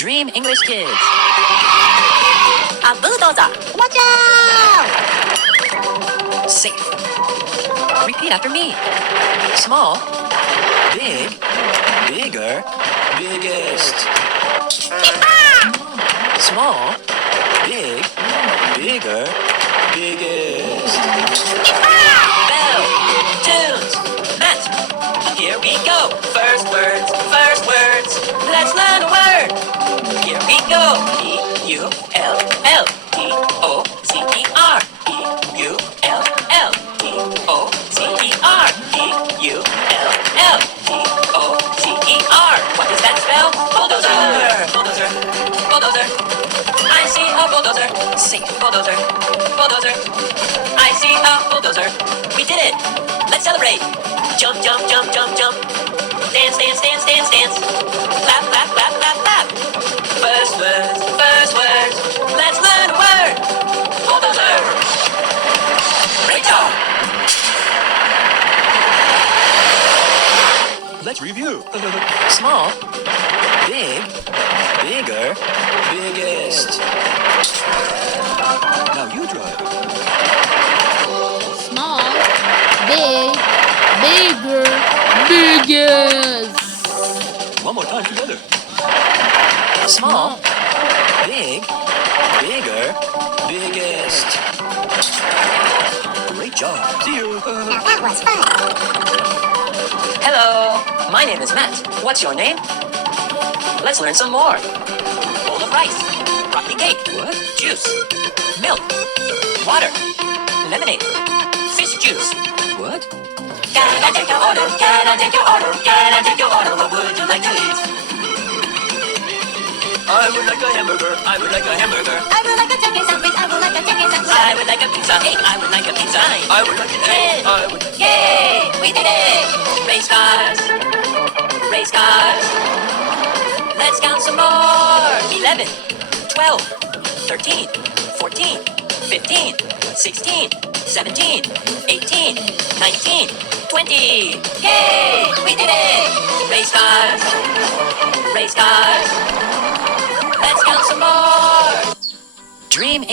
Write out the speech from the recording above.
Dream English Kids. A bulldozer. Watch out! Safe. Repeat after me. Small, big, bigger, biggest. Small, big, bigger, biggest. Bell, tunes, Matt. Here we go. First words, first words. Let's learn a word. Here we go. Bulldozer. Bulldozer. What does that spell? Bulldozer. Bulldozer. Bulldozer. I see a bulldozer. Safe. Bulldozer. Bulldozer. I see a bulldozer. We did it. Let's celebrate. Jump, jump, jump, jump, jump. Dance, dance, dance, dance, dance. Clap, clap, clap, clap, clap. First words, first words. Let's learn a word. Bulldozer. Great job. Let's review. Small, big, bigger, biggest. Now you try. Small, big, bigger, biggest. One more time together. Small, big, bigger, biggest. Great job. See you. Now that was fun. Hello, my name is Matt. What's your name? Let's learn some more. Bowl of rice, broccoli cake, what? Juice, milk, water, lemonade, fish juice. What? Can I take your order? Can I take your order? Can I take your order? What would you like to eat? I would like a hamburger. I would like a hamburger. I would like a chicken sandwich. I would like a chicken sandwich. I would like a pizza. Hey, I would like a pizza. I would like an egg. I would. Yay! We did it! Race cars. Race cars. Let's count some more. 11, 12, 13, 14, 15, 16, 17, 18, 19, 20. Yay! We did it! Race cars. Race cars. Let's count some more. Dream